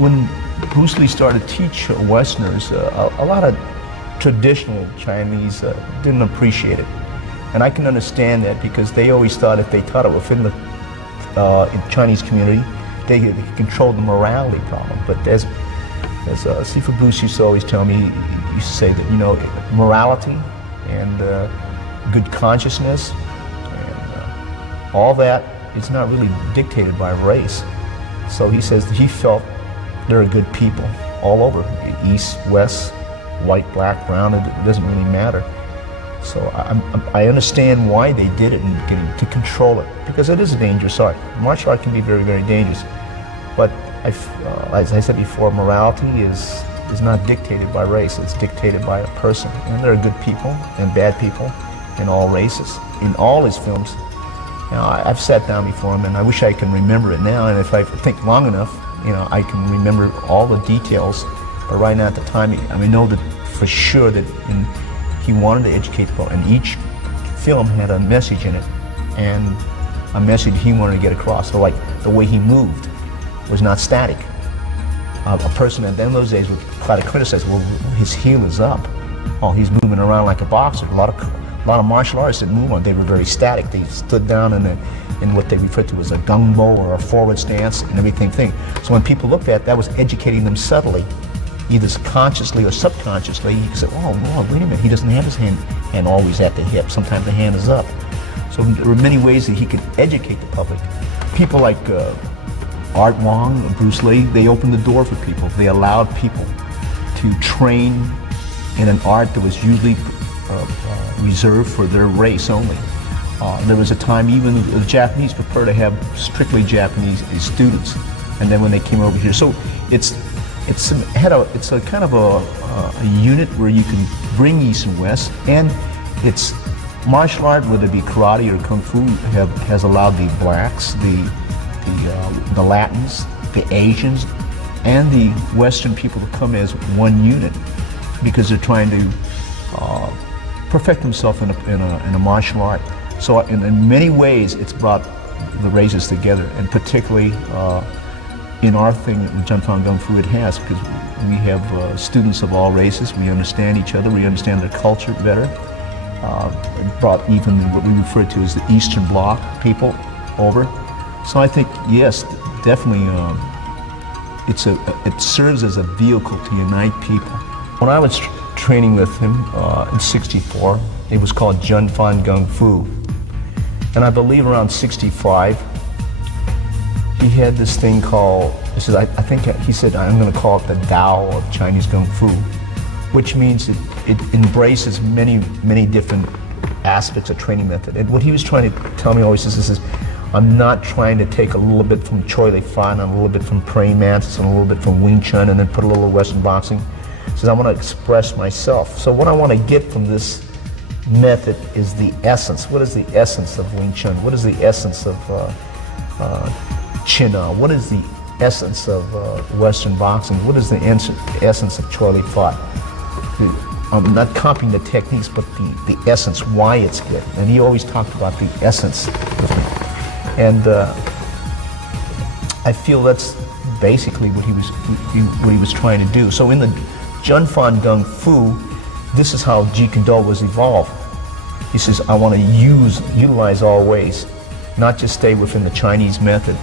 when Bruce Lee started to teach Westerners, a lot of traditional Chinese didn't appreciate it. And I can understand that because they always thought if they taught it within the Chinese community, they could control the morality problem. But as Sifu Bruce used to always tell me, he used to say that, you know, morality and good consciousness and all that is not really dictated by race. So he says that he felt there are good people all over, east, west, white, black, brown, it doesn't really matter. So I understand why they did it and getting to control it, because it is a dangerous art. Martial art can be very, very dangerous. But as I said before, morality is not dictated by race, it's dictated by a person. And there are good people and bad people in all races, in all his films. Now, I've sat down before him and I wish I can remember it now, and if I think long enough, you know, I can remember all the details. But right now at the time, I know that for sure that he wanted to educate people, and each film had a message in it, and a message he wanted to get across. So like the way he moved was not static. A person at the end of those days would try to criticize, well, his heel is up. Oh, he's moving around like a boxer. A lot of martial artists didn't move on. They were very static. They stood down in what they referred to as a gung bo or a forward stance and everything. So when people looked at that, was educating them subtly, either consciously or subconsciously. You could say, oh, wait a minute, he doesn't have his hand always at the hip. Sometimes the hand is up. So there were many ways that he could educate the public. People like Art Wong, Bruce Lee, they opened the door for people. They allowed people to train in an art that was usually reserved for their race only. There was a time even the Japanese prefer to have strictly Japanese students, and then when they came over here, so it's a kind of a unit where you can bring East and West, and it's martial art, whether it be karate or kung fu, has allowed the blacks, the Latins, the Asians, and the Western people to come as one unit because they're trying to perfect themselves in a martial art. So in many ways, it's brought the races together, and particularly in our thing, Jianfang Kung Fu, it has, because we have students of all races. We understand each other. We understand their culture better. It brought even what we refer to as the Eastern Bloc people over. So I think, yes, definitely, it serves as a vehicle to unite people. When I was training with him in '64, it was called Jianfang Kung Fu, and I believe around '65. He had this thing called, he said, I think he said, I'm going to call it the Tao of Chinese Kung Fu, which means it embraces many different aspects of training method. And what he was trying to tell me always is I'm not trying to take a little bit from Choi Li Fan and a little bit from praying mantis and a little bit from Wing Chun and then put a little Western boxing. He says, I want to express myself. So what I want to get from this method is the essence. What is the essence of Wing Chun? What is the essence of Chin Na? What is the essence of Western boxing? What is the essence of Choi Li Fan? I'm not copying the techniques, but the essence, why it's good. And he always talked about the essence with me. And I feel that's basically what he was trying to do. So in the Jianfang Kung Fu, this is how Jeet Kune Do was evolved. He says, I want to utilize all ways, not just stay within the Chinese method.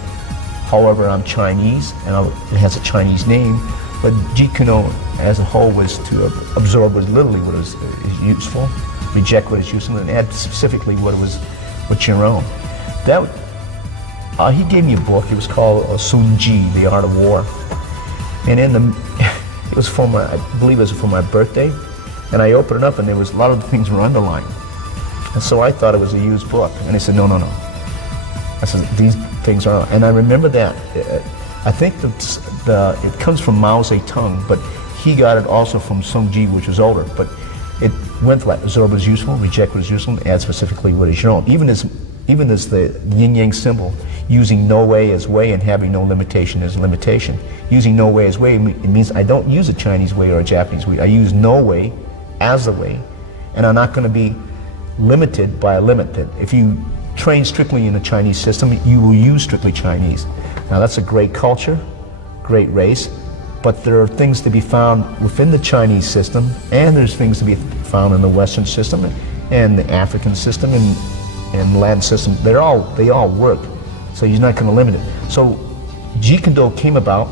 However, I'm Chinese, and it has a Chinese name, but Jeet Kune Do as a whole was to absorb literally what is useful, reject what is useful, and add specifically what's your own. He gave me a book. It was called Sun Ji, The Art of War, and it was for I believe it was for my birthday, and I opened it up, and there was a lot of the things were underlined, and so I thought it was a used book, and he said, no. I said, these things are, and I remember that. I think it comes from Mao Zedong, but he got it also from Sun Ji, which was older, but it went like absorb what is useful, reject what is useful, and add specifically what is your own. Even as the yin-yang symbol, using no way as way and having no limitation as limitation. Using no way as way, it means I don't use a Chinese way or a Japanese way. I use no way as the way, and I'm not going to be limited by a limit. That if you train strictly in the Chinese system, you will use strictly Chinese. Now that's a great culture, great race, But there are things to be found within the Chinese system, and there's things to be found in the Western system, and the African system, and the Latin system. They all work, so you're not going to limit it. So Jeet Kune Do came about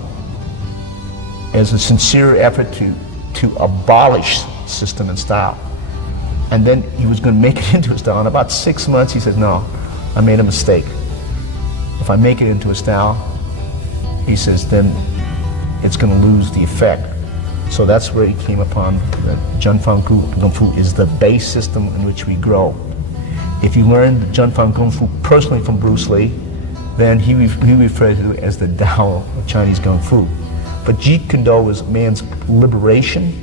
as a sincere effort to abolish system and style. And then he was going to make it into a style. In about 6 months, he said, no, I made a mistake. If I make it into a style, he says, then it's going to lose the effect. So that's where he came upon that Jun Fan Kung Fu is the base system in which we grow. If you learn the Jun Fan Kung Fu personally from Bruce Lee, then he referred to it as the Tao of Chinese Kung Fu. But Jeet Kune Do is man's liberation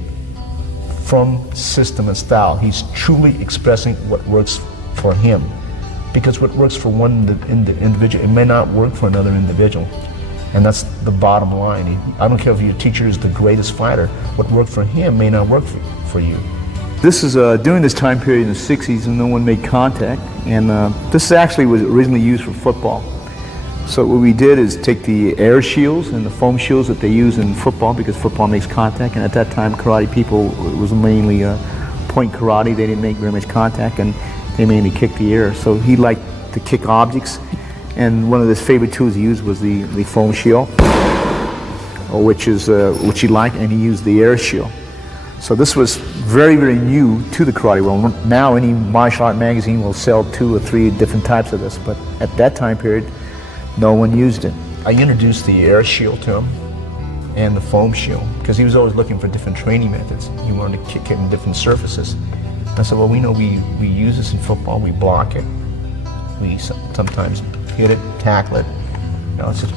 from system and style. He's truly expressing what works for him. Because what works for one individual, it may not work for another individual. And that's the bottom line. I don't care if your teacher is the greatest fighter, what worked for him may not work for you. This is during this time period in the 60s, and no one made contact. And this actually was originally used for football. So what we did is take the air shields and the foam shields that they use in football, because football makes contact, and at that time karate people, it was mainly point karate. They didn't make very much contact, and they mainly kicked the air. So he liked to kick objects, and one of his favorite tools he used was the foam shield, which he liked, and he used the air shield. So this was very, very new to the karate world. Now any martial art magazine will sell 2 or 3 different types of this, but at that time period, no one used it. I introduced the air shield to him and the foam shield because he was always looking for different training methods. He wanted to kick it in different surfaces. I said, well, we know we use this in football, we block it. We sometimes hit it, tackle it. I said,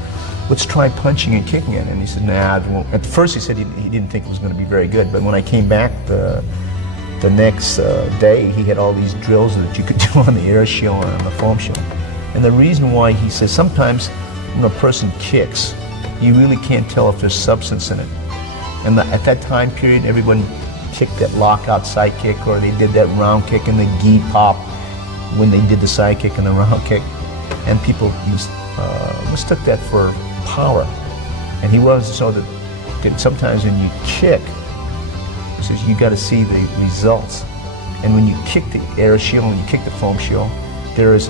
let's try punching and kicking it. And he said, nah, it won't. At first he said he didn't think it was going to be very good, but when I came back the next day, he had all these drills that you could do on the air shield and on the foam shield. And the reason why, he says, sometimes when a person kicks, you really can't tell if there's substance in it. And at that time period, everyone kicked that lockout side kick, or they did that round kick and the gi pop when they did the side kick and the round kick. And people mistook that for power. And he was so that sometimes when you kick, he says, you got to see the results. And when you kick the air shield and you kick the foam shield, there is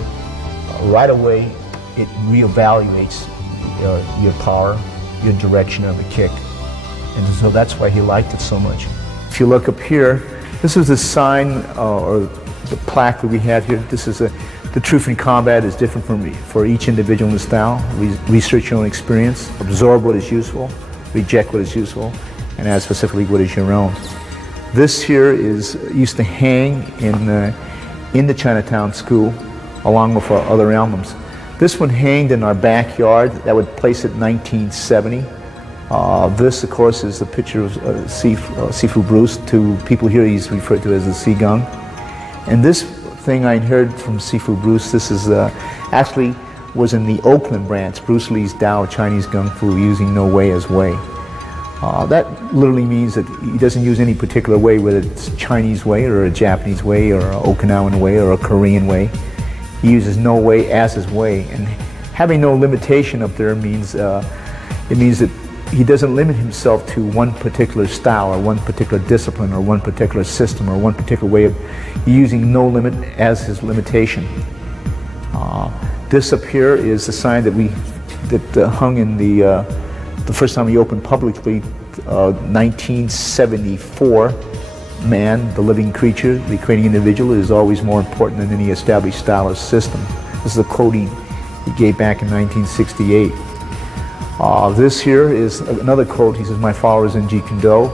right away, it reevaluates your power, your direction of the kick. And so that's why he liked it so much. If you look up here, this is the sign or the plaque that we have here. This is the truth in combat is different for each individual in the style. Research your own experience, absorb what is useful, reject what is useful, and add specifically what is your own. This here used to hang in the Chinatown school, along with our other albums. This one hanged in our backyard. That would place it 1970. This, of course, is the picture of Sifu Bruce. To people here, he's referred to as the Sigung. And this thing I inherited from Sifu Bruce, this is actually was in the Oakland branch, Bruce Lee's Tao Chinese Kung Fu, using no way as way. That literally means that he doesn't use any particular way, whether it's Chinese way or a Japanese way or an Okinawan way or a Korean way. He uses no way as his way, and having no limitation up there means it means that he doesn't limit himself to one particular style or one particular discipline or one particular system or one particular way of using no limit as his limitation. This up here is the sign that hung in the first time he opened publicly, 1974. Man, the living creature, the creating individual, is always more important than any established style or system. This is a quote he gave back in 1968. This here is another quote. He says, my followers in Jeet Kune Do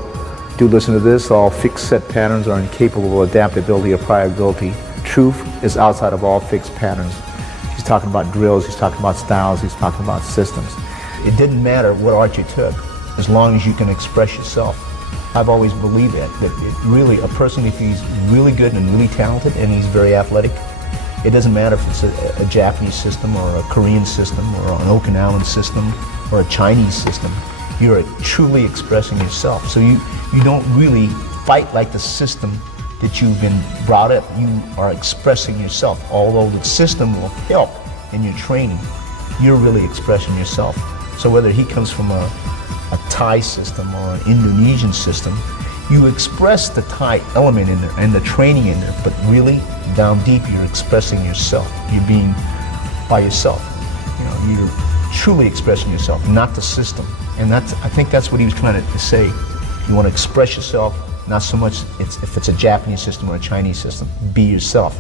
listen to this. All fixed set patterns are incapable of adaptability or pliability. Truth is outside of all fixed patterns. He's talking about drills, he's talking about styles, he's talking about systems. It didn't matter what art you took, as long as you can express yourself. I've always believed that really a person, if he's really good and really talented and he's very athletic, it doesn't matter if it's a Japanese system or a Korean system or an Okinawan system or a Chinese system. You're truly expressing yourself. So you don't really fight like the system that you've been brought up. You are expressing yourself. Although the system will help in your training, you're really expressing yourself. So whether he comes from a Thai system or an Indonesian system, you express the Thai element in there and the training in there, but really down deep you're expressing yourself. You're being by yourself. You know, you're truly expressing yourself, not the system. And I think that's what he was trying to say. You want to express yourself, not so much if it's a Japanese system or a Chinese system. Be yourself.